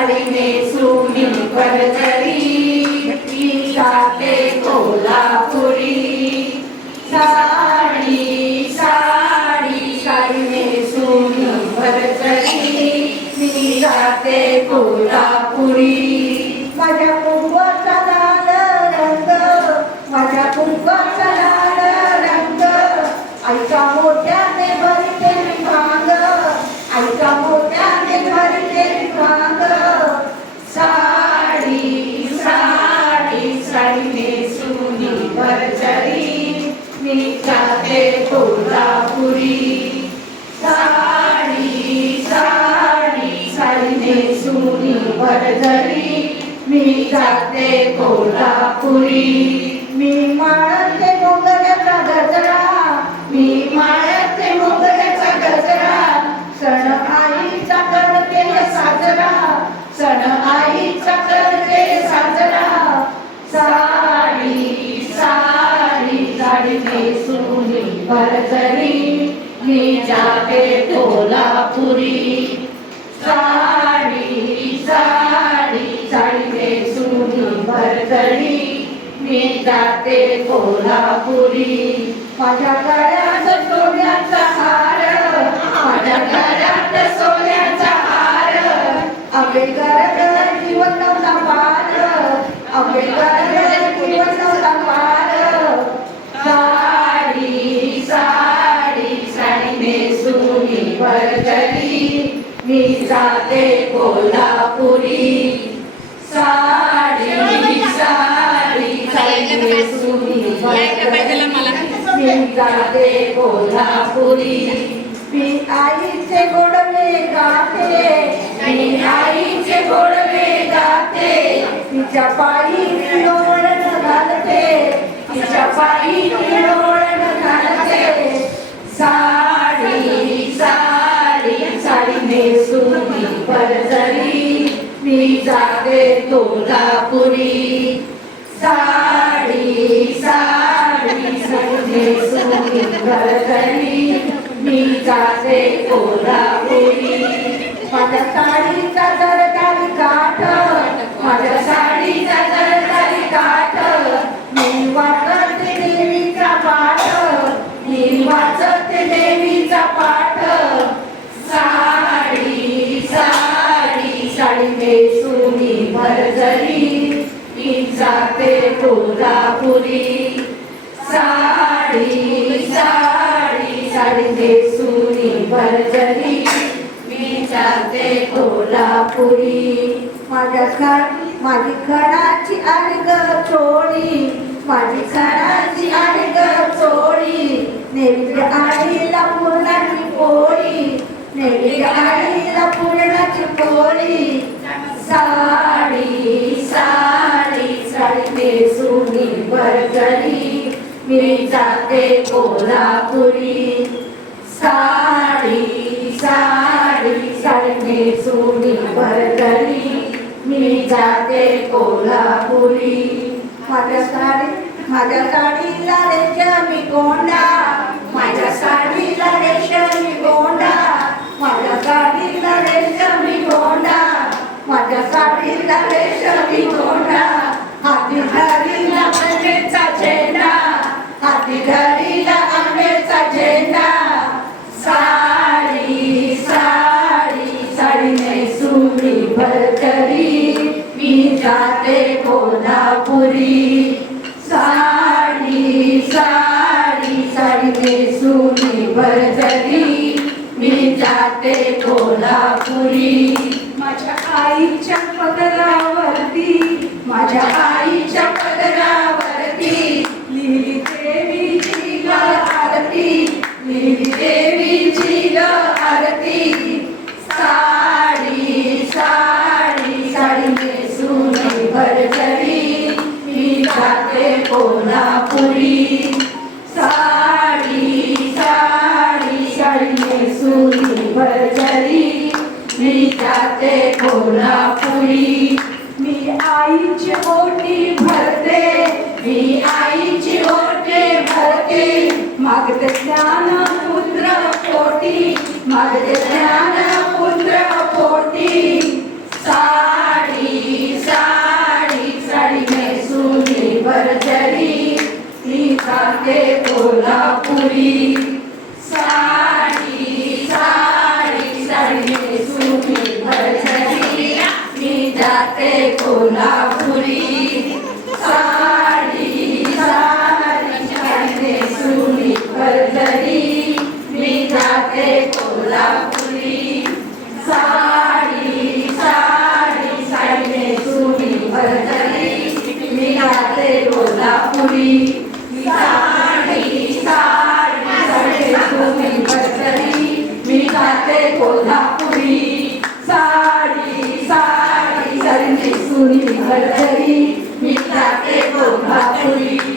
साडी नेसून भरजरी मी जाते कोल्हापुरी. साडी साडी साडी नेसून भरजरी मी जाते कोल्हापुरी. माझ्या कुंकवाचा लाल रंग, माझ्या कुंकवाचा लाल रंग, आईच्या मोठ्याने भरते भांग, आईच्या मोठ्याने भरते भांग. साडी साडी साडी नेसून भरजरी मी जाते कोल्हापुरी. साडी साडी साडी नेसून भरजरी मी जाते कोल्हापुरी. मी माळते मोगऱ्याचा गजरा, मी माळ्याचे मोगऱ्याचा गजरा, सण आईचा करते साजरा, सण आईचा करते साजरा. साडी साडी साडी नेसून भरजरी मी जाते कोल्हापुरी. साडी साडी साडी नेसून भरजरी मी जाते कोल्हापुरी. माझ्या गळ्यात सोन्याचा हार, माझ्या गळ्यात सोन्याचा हार, अबे गरगर जीवन नव्हता पार, अबे गरगर जीवन नव्हता पार. साडी साडी साडी नेसून भरजरी मी जाते कोल्हापुरी. साडी साडी साडी नेसून भरजरी मी जाते कोल्हापुरी. मी आईचे गोडवे गाते, मी आईचे गोडवे गाते, तिच्या पायी लोळण घालते, तिच्या पायी लोळण घालते. साडी साडी साडी नेसून भरजरी मी जाते कोल्हापुरी. साडी साडी साडी नेसून भरजरी मी जाते कोल्हापुरी. माझ्या साडीचा जरदारी काठ, माझ्या साडीचा जरदारी काठ, मी वाचते देवीचा पाठ, मी वाचते देवीचा पाठ. साडी साडी साडी नेसून भरजरी मी जाते कोल्हापुरी. साडी साडी साडी नेसून भरजरी मी जाते कोल्हापुरी. माझी खणाची आणि ग चोळी, माझी खणाची आणि ग चोळी, नैवेद्य आईला पुरणाची पोळी, नैवेद्य आईला पुरणाची पोळी. साडी साडी साडी नेसून भरजरी मी जाते कोल्हापुरी. साडी साडी साडी नेसून भरजरी मी जाते कोल्हापुरी. माझ्या साडीला रेशमी गोंडा, माझ्या साडीला रेशमी गोंडा, माझ्या साडीला रेशमी गोंडा, माझ्या साडीला रेशमी गोंडा. हाती धरीला आंब्याचा झेंडा, हाती धरीला आंब्याचा झेंडा. साडी साडी साडी नेसून भरजरी मी जाते कोल्हापुरी. साडी साडी साडी नेसून भरजरी मी जाते कोल्हापुरी. माझ्या आईच्या पदरावरती, माझ्या आईच्या पदरावरती लिहिली देवीची ग आरती, लिहिली देवीची ग आरती. साडी साडी साडी नेसून भरजरी मी जाते कोल्हापुरी. साडी साडी साडी नेसून भरजरी मी जाते कोल्हापुरी. मी आईची ओटी भरते, मी आईची ओटी भरते, मागते ज्ञान पुत्र पोटी, माझे ज्ञान पुत्र पोटी. जाते कोल्हापुरी साडी साडी साडी नेसून मी भरजरी मी जाते कोल्हापुरी साडी साडी साडी नेसून मी भरजरी मी जाते कोल्हापुरी साडी साडी साडी नेसून मी भरजरी मी जाते कोल्हापुरी साडी साडी साडी नेसून मी भरजरी मी जाते कोल्हापुरी साडी साडी साडी नेसून मी भरजरी मी जाते कोल्हापुरी